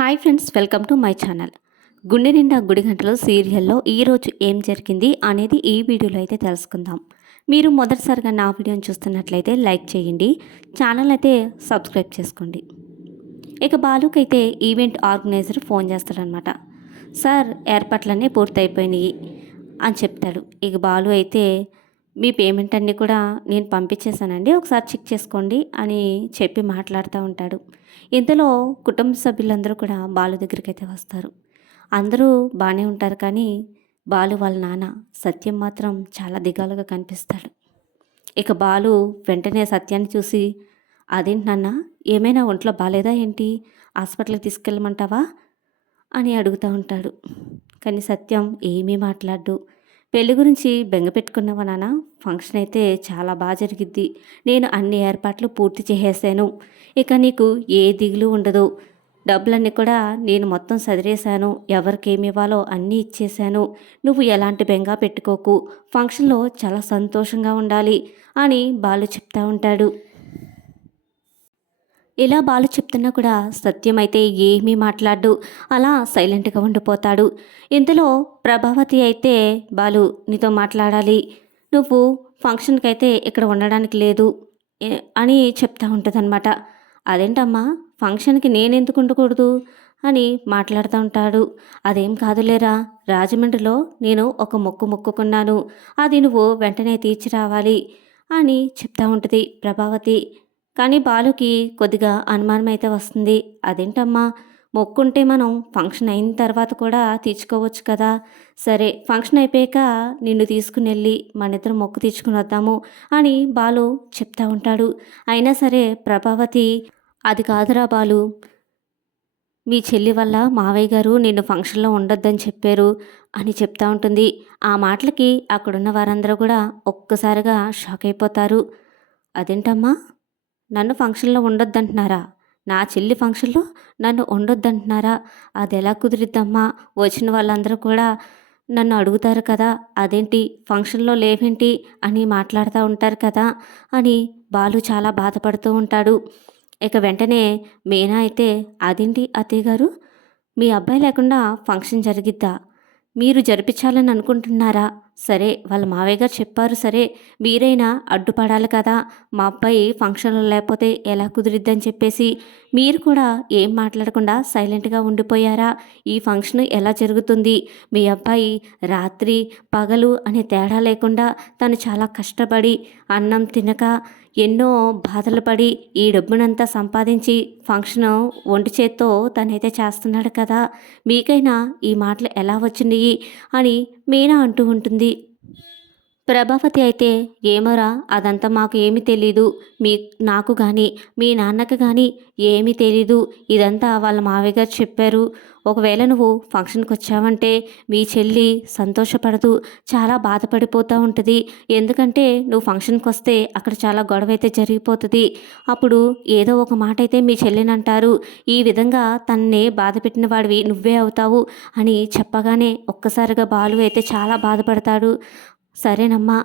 Hi friends welcome to my channel. గుండె నిండా గుడి గంటలో సీరియల్లో ఈరోజు ఏం జరిగింది అనేది ఈ వీడియోలో అయితే తెలుసుకుందాం. మీరు మొదటిసారిగా నా వీడియోని చూస్తున్నట్లయితే లైక్ చేయండి ఛానల్ అయితే సబ్స్క్రైబ్ చేసుకోండి. ఇక బాలుకైతే అయితే ఈవెంట్ ఆర్గనైజర్ ఫోన్ చేస్తాడనమాట. సార్ ఏర్పాట్లన్నీ పూర్తయిపోయినాయి అని చెప్తాడు. ఇక బాలు అయితే మీ పేమెంట్ అన్నీ కూడా నేను పంపించేశానండి. ఒకసారి చెక్ చేసుకోండి అని చెప్పి మాట్లాడుతూ ఉంటాడు. ఇంతలో కుటుంబ సభ్యులందరూ కూడా బాలు దగ్గరికి అయితే వస్తారు. అందరూ బాగానే ఉంటారు కానీ బాలు వాళ్ళ నాన్న సత్యం మాత్రం చాలా దిగాలుగా కనిపిస్తాడు. ఇక బాలు వెంటనే సత్యాన్ని చూసి అదేంటి నాన్న ఏమైనా ఒంట్లో బాగాలేదా ఏంటి? హాస్పిటల్కి తీసుకెళ్ళమంటావా? అని అడుగుతూ ఉంటాడు. కానీ సత్యం ఏమీ మాట్లాడు పెళ్ళి గురించి బెంగ పెట్టుకున్నావా నాన్న? ఫంక్షన్ అయితే చాలా బాగా జరిగిద్ది. నేను అన్ని ఏర్పాట్లు పూర్తి చేసేసాను. ఇక నీకు ఏ దిగులు ఉండదు. డబ్బులన్నీ కూడా నేను మొత్తం సదిరేశాను. ఎవరికేమి ఇవ్వాలో అన్నీ ఇచ్చేశాను. నువ్వు ఎలాంటి బెంగా పెట్టుకోకు. ఫంక్షన్లో చాలా సంతోషంగా ఉండాలి అని బాలు చెప్తా ఉంటాడు. ఇలా బాలు చెప్తున్నా కూడా సత్యం అయితే ఏమీ మాట్లాడు అలా సైలెంట్గా ఉండిపోతాడు. ఇంతలో ప్రభావతి అయితే బాలు నీతో మాట్లాడాలి. నువ్వు ఫంక్షన్కి అయితే ఇక్కడ ఉండడానికి లేదు. అని చెప్తా ఉంటుందన్నమాట. అదేంటమ్మా ఫంక్షన్కి నేనెందుకు ఉండకూడదు? అని మాట్లాడుతూ ఉంటాడు. అదేం కాదులేరా రాజమండ్రిలో నేను ఒక మొక్కు మొక్కుకున్నాను. అది నువ్వు వెంటనే తీర్చి రావాలి అని చెప్తా ఉంటుంది ప్రభావతి. కానీ బాలుకి కొద్దిగా అనుమానం అయితే వస్తుంది. అదేంటమ్మా? మొక్కుంటే మనం ఫంక్షన్ అయిన తర్వాత కూడా తీర్చుకోవచ్చు కదా. సరే ఫంక్షన్ అయిపోయాక నిన్ను తీసుకుని వెళ్ళి మన ఇద్దరు మొక్కు తీర్చుకుని వద్దాము అని బాలు చెప్తా ఉంటాడు. అయినా సరే ప్రభావతి అది కాదురా బాలు. మీ చెల్లి వల్ల మావయ్య గారు నిన్ను ఫంక్షన్లో ఉండొద్దని చెప్పారు అని చెప్తా ఉంటుంది. ఆ మాటలకి అక్కడున్న వారందరూ కూడా ఒక్కసారిగా షాక్ అయిపోతారు. అదేంటమ్మా? నన్ను ఫంక్షన్లో ఉండొద్దంటున్నారా? నా చెల్లి ఫంక్షన్లో నన్ను ఉండొద్దంటున్నారా? అది ఎలా కుదిరిద్దమ్మా? వచ్చిన వాళ్ళందరూ కూడా నన్ను అడుగుతారు కదా అదేంటి ఫంక్షన్లో లేవేంటి అని మాట్లాడుతూ ఉంటారు కదా అని బాలు చాలా బాధపడుతూ ఉంటాడు. ఇక వెంటనే మీనా అయితే అదేంటి అత్తయ్య గారు? మీ అబ్బాయి లేకుండా ఫంక్షన్ జరిగిద్దా? మీరు జరిపించాలని అనుకుంటున్నారా? సరే వాళ్ళ మావయ్య గారు చెప్పారు సరే. మీరైనా అడ్డుపడాలి కదా. మా అబ్బాయి ఫంక్షన్లు లేకపోతే ఎలా కుదిరిద్దని చెప్పేసి. మీరు కూడా ఏం మాట్లాడకుండా సైలెంట్గా ఉండిపోయారా? ఈ ఫంక్షన్ ఎలా జరుగుతుంది? మీ అబ్బాయి రాత్రి పగలు అనే తేడా లేకుండా తను చాలా కష్టపడి అన్నం తినక ఎన్నో బాధలు పడి ఈ డబ్బునంతా సంపాదించి ఫంక్షన్ ఒంటి చేత్తో తనైతే చేస్తున్నాడు కదా. మీకైనా ఈ మాటలు ఎలా వచ్చినాయి అని మీనా అంటూ ఉంటుంది. ప్రభావతి అయితే ఏమోరా అదంతా మాకు ఏమీ తెలీదు. మీ నాకు కానీ మీ నాన్నకు కానీ ఏమీ తెలీదు. ఇదంతా వాళ్ళ మావయ్య గారు చెప్పారు. ఒకవేళ నువ్వు ఫంక్షన్కి వచ్చావంటే మీ చెల్లి సంతోషపడదు. చాలా బాధపడిపోతూ ఉంటుంది. ఎందుకంటే నువ్వు ఫంక్షన్కి వస్తే అక్కడ చాలా గొడవ అయితే జరిగిపోతుంది. అప్పుడు ఏదో ఒక మాట అయితే మీ చెల్లిని అంటారు. ఈ విధంగా తన్నే బాధ పెట్టిన వాడివి నువ్వే అవుతావు అని చెప్పగానే ఒక్కసారిగా బాలు అయితే చాలా బాధపడతాడు. సరేనమ్మా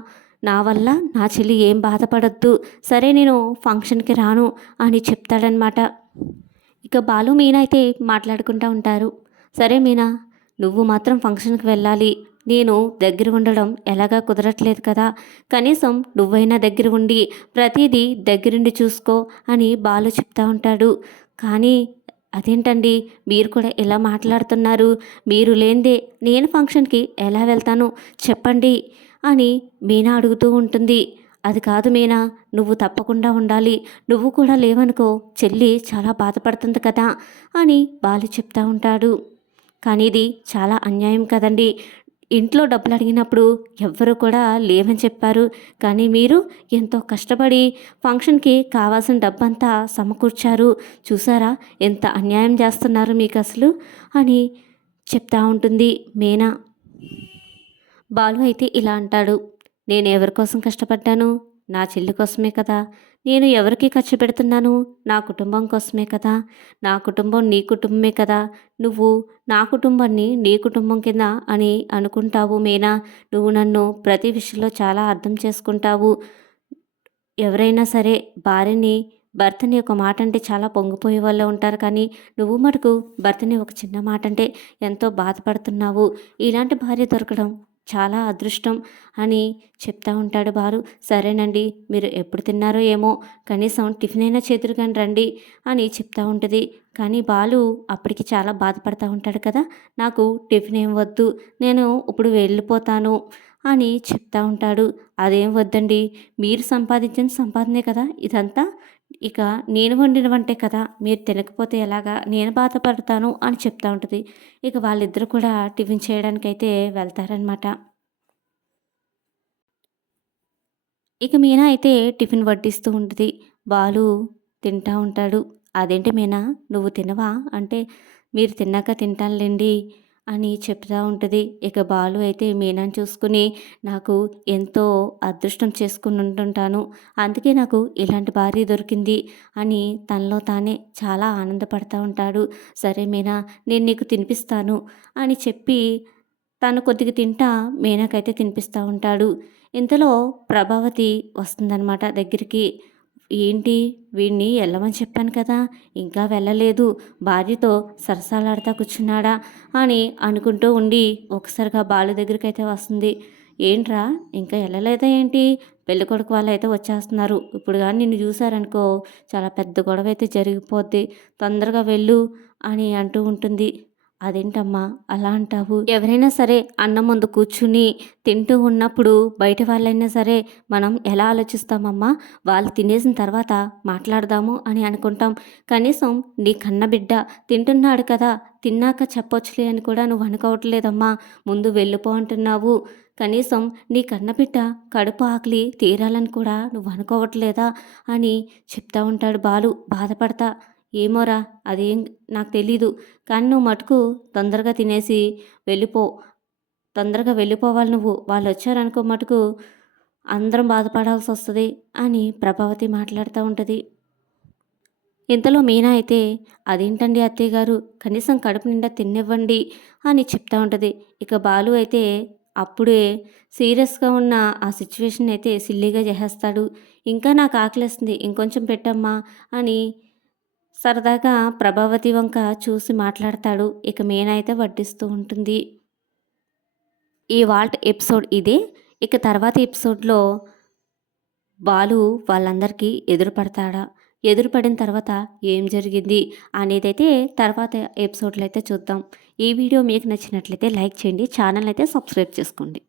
నా వల్ల నా చెల్లి ఏం బాధపడద్దు. సరే నేను ఫంక్షన్కి రాను అని చెప్తాడనమాట ఇక బాలు మీనా అయితే మాట్లాడుకుంటూ ఉంటారు. సరే మీనా నువ్వు మాత్రం ఫంక్షన్కి వెళ్ళాలి. నేను దగ్గర ఉండడం ఎలాగా కుదరట్లేదు కదా. కనీసం నువ్వైనా దగ్గర ఉండి ప్రతిదీ దగ్గరుండి చూసుకో అని బాలు చెప్తా ఉంటాడు. కానీ అదేంటండి మీరు కూడా ఎలా మాట్లాడుతున్నారు. మీరు లేనిదే నేను ఫంక్షన్కి ఎలా వెళ్తాను? చెప్పండి. అని మీనా అడుగుతూ ఉంటుంది. అది కాదు మీనా నువ్వు తప్పకుండా ఉండాలి. నువ్వు కూడా లేవనుకో చెల్లి చాలా బాధపడుతుంది కదా అని బాలు చెప్తా ఉంటాడు. కానీ ఇది చాలా అన్యాయం కదండి. ఇంట్లో డబ్బులు అడిగినప్పుడు ఎవ్వరు కూడా లేవని చెప్పారు. కానీ మీరు ఎంతో కష్టపడి ఫంక్షన్కి కావాల్సిన డబ్బంతా సమకూర్చారు. చూసారా ఎంత అన్యాయం చేస్తున్నారు మీకు అసలు అని చెప్తా ఉంటుంది మీనా. బాలు అయితే ఇలా అంటాడు నేను ఎవరి కోసం కష్టపడ్డాను? నా చెల్లి కోసమే కదా. నేను ఎవరికి ఖర్చు పెడుతున్నాను? నా కుటుంబం కోసమే కదా. నా కుటుంబం నీ కుటుంబమే కదా. నువ్వు నా కుటుంబాన్ని నీ కుటుంబం కింద అని అనుకుంటావు మీనా? నువ్వు నన్ను ప్రతి విషయంలో చాలా అర్థం చేసుకుంటావు. ఎవరైనా సరే భార్యని భర్తని ఒక మాట అంటే చాలా పొంగిపోయే వాళ్ళు ఉంటారు కానీ నువ్వు మటుకు భర్తని ఒక చిన్న మాట అంటే ఎంతో బాధపడుతున్నావు. ఇలాంటి భార్య దొరకడం చాలా అదృష్టం అని చెప్తా ఉంటాడు బారు సరేనండి మీరు ఎప్పుడు తిన్నారో ఏమో కనీసం టిఫిన్ అయినా చేతురుగాని రండి అని చెప్తా ఉంటుంది. కానీ బాలు అప్పటికి చాలా బాధపడతా ఉంటాడు కదా నాకు టిఫిన్ ఏం వద్దు నేను ఇప్పుడు వెళ్ళిపోతాను అని చెప్తా ఉంటాడు. అదేం వద్దండి మీరు సంపాదించిన సంపాదనే కదా ఇదంతా. ఇక నేను వండిన వంటే కదా మీరు తినకపోతే ఎలాగా? నేను బాధపడతాను అని చెప్తా ఉంటుంది. ఇక వాళ్ళిద్దరు కూడా టిఫిన్ చేయడానికైతే వెళ్తారనమాట ఇక మీనా అయితే టిఫిన్ వడ్డిస్తూ ఉంటుంది. బాలు తింటా ఉంటాడు. అదేంటి మీనా? నువ్వు తినవా? అంటే మీరు తిన్నాక తింటానులేండి. అని చెప్తా ఉంటుంది. ఇక బాలు అయితే మీనాని చూసుకుని నాకు ఎంతో అదృష్టం చేసుకుని ఉంటుంటాను. అందుకే నాకు ఇలాంటి భార్య దొరికింది అని తనలో తానే చాలా ఆనందపడతా ఉంటాడు. సరే మీనా నేను నీకు తినిపిస్తాను అని చెప్పి తను కొద్దిగా తింటా మీనాకైతే తినిపిస్తూ ఉంటాడు. ఇంతలో ప్రభావతి వస్తుందన్నమాట దగ్గరికి. ఏంటి? వీడిని వెళ్ళమని చెప్పాను కదా ఇంకా వెళ్ళలేదు. భార్యతో సరసాలాడుతా కూర్చున్నాడా అని అనుకుంటూ ఉండి ఒకసారిగా బాలు దగ్గరికి అయితే వస్తుంది. ఏంట్రా ఇంకా వెళ్ళలేదా ఏంటి? పెళ్ళి కొడుకు వాళ్ళు అయితే వచ్చేస్తున్నారు. ఇప్పుడు కానీ నిన్ను చూసారనుకో చాలా పెద్ద గొడవ అయితే జరిగిపోద్ది. తొందరగా వెళ్ళు అని అంటూ ఉంటుంది. అదేంటమ్మా అలా అంటావు? ఎవరైనా సరే అన్నం ముందు కూర్చుని తింటూ ఉన్నప్పుడు బయట వాళ్ళైనా సరే మనం ఎలా ఆలోచిస్తామమ్మా? వాళ్ళు తినేసిన తర్వాత మాట్లాడదాము అని అనుకుంటాం. కనీసం నీ కన్న బిడ్డ తింటున్నాడు కదా తిన్నాక చెప్పొచ్చులే అని కూడా నువ్వు అనుకోవట్లేదమ్మా. ముందు వెళ్ళిపో అంటున్నావు. కనీసం నీ కన్నబిడ్డ కడుపు ఆకలి తీరాలని కూడా నువ్వు అనుకోవట్లేదా అని చెప్తా ఉంటాడు బాలు. బాధపడతా. ఏమోరా అదేం నాకు తెలీదు. కానీ నువ్వు మటుకు తొందరగా తినేసి వెళ్ళిపో. తొందరగా వెళ్ళిపోవాలి నువ్వు. వాళ్ళు వచ్చారనుకో మటుకు అందరం బాధపడాల్సి వస్తుంది అని ప్రభావతి మాట్లాడుతూ ఉంటుంది. ఇంతలో మీనా అయితే అదేంటండి అత్తయ్య గారు? కనీసం కడుపు నిండా తినివ్వండి అని చెప్తా ఉంటుంది. ఇక బాలు అయితే అప్పుడే సీరియస్గా ఉన్న ఆ సిచ్యువేషన్ అయితే సిల్లీగా చేసేస్తాడు. ఇంకా నాకు ఆకలిస్తుంది. ఇంకొంచెం పెట్టమ్మా అని సరదాగా ప్రభావతి వంక చూసి మాట్లాడతాడు. ఇక మేనైతే వడ్డిస్తూ ఉంటుంది. ఈ వాల్ట్ ఎపిసోడ్ ఇదే. ఇక తర్వాత ఎపిసోడ్లో బాలు వాళ్ళందరికీ ఎదురుపడతాడా? ఎదురుపడిన తర్వాత ఏం జరిగింది అనేది అయితే తర్వాత ఎపిసోడ్లో అయితే చూద్దాం. ఈ వీడియో మీకు నచ్చినట్లయితే లైక్ చేయండి. ఛానల్ అయితే సబ్స్క్రైబ్ చేసుకోండి.